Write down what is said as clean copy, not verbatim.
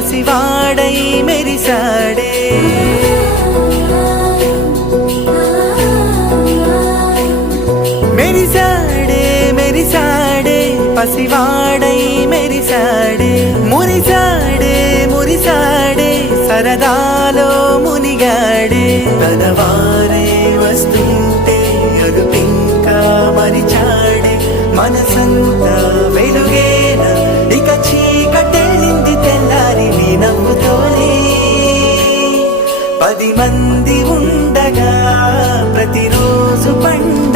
పసివాడై మెరిసాడే. మెరిసాడే మెరిసాడే పసివాడై మెరిసాడే. మురిసాడే మురిసాడే సరదాలో మునిగాడే. తన వారే వస్తుంటే అదుపింకా మరిచాడే. మనసంతా వెలుగేన ఇక చీకటెళ్ళింది తెల్లారి నీ నవ్వుతోనే. 10 మంది ఉండగా ప్రతిరోజు పండుగ.